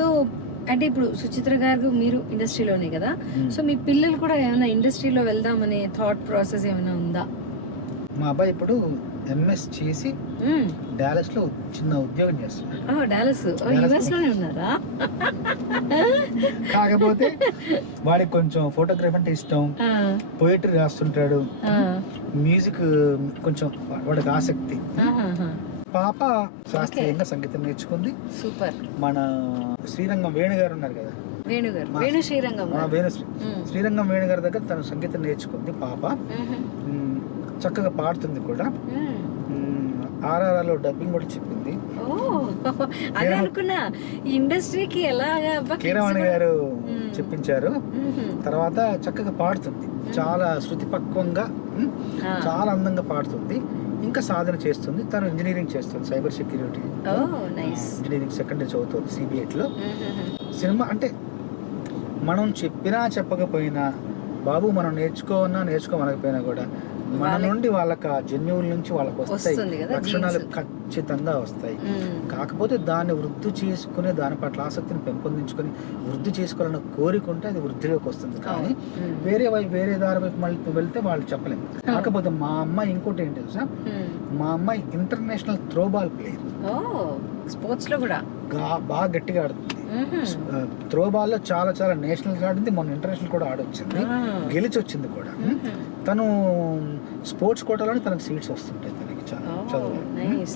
So అంటే ఇప్పుడు సుచిత్ర గారు మీరు ఇండస్ట్రీలోనే కదా, సో మీ పిల్లలు కూడా ఏమైనా ఇండస్ట్రీలో వెళ్దామనే థాట్ ప్రాసెస్ ఏమైనా ఉందా? మా అబ్బాయి ఇప్పుడు ఎంఎస్ చేసి డాలస్ లో చిన్న ఉద్యోగం చేస్తున్నాడు. డాలస్ యుఎస్ లోనే ఉన్నారా? కాకపోతే వాడికి కొంచెం ఫోటోగ్రఫీ అంటే ఇష్టం, పోయిటరీ రాస్తుంటాడు, మ్యూజిక్ కొంచెం వాడికి ఆసక్తి. పాప శాస్త్రీయంగా సంగీతం నేర్చుకుంది. సూపర్. మన శ్రీరంగం వేణు గారు ఉన్నారు కదా, శ్రీరంగం వేణు గారి దగ్గర తను సంగీతం నేర్చుకుంది పాప. చక్కగా పాడుతుంది కూడా. ఆర్ఆర్ఆర్లో డబ్బింగ్ కూడా చెప్పింది. ఇండస్ట్రీకి కీరవాణి గారు చెప్పించారు. తర్వాత చక్కగా పాడుతుంది, చాలా శృతి పక్వంగా, చాలా అందంగా పాడుతుంది. ఇంకా సాధన చేస్తుంది. తను ఇంజనీరింగ్ చేస్తుంది, cyber security engineering, second year చదువుతుంది సిబిఐలో. సినిమా అంటే మనం చెప్పినా చెప్పకపోయినా, బాబు మనం నేర్చుకోమనకపోయినా కూడా మన నుండి వాళ్ళకి ఆ జన్యువుల నుంచి వాళ్ళకి వస్తాయి, లక్షణాలు ఖచ్చితంగా వస్తాయి. కాకపోతే దాన్ని వృద్ధి చేసుకుని, దాని పట్ల ఆసక్తిని పెంపొందించుకొని వృద్ధి చేసుకోవాలన్న కోరిక ఉంటే అది వృద్ధిలోకి వస్తుంది. కానీ వేరే దారి వైపు మళ్ళీ వెళ్తే వాళ్ళు చెప్పలేము. కాకపోతే మా అమ్మాయి ఇంకోటి ఏంటి తెలుసా, మా అమ్మాయి ఇంటర్నేషనల్ త్రోబాల్ ప్లేయర్. స్పోర్ట్స్ లో కూడా బాగా గట్టిగా ఆడుతుంది. త్రోబాల్ లో చాలా చాలా నేషనల్స్ ఆడింది, మొన్న ఇంటర్నేషనల్ కూడా ఆడొచ్చింది, గెలిచి వచ్చింది కూడా. తను స్పోర్ట్స్ కోటాలోనే తనకు సీట్స్ వస్తుంటాయి తనకి చాలా చదువు.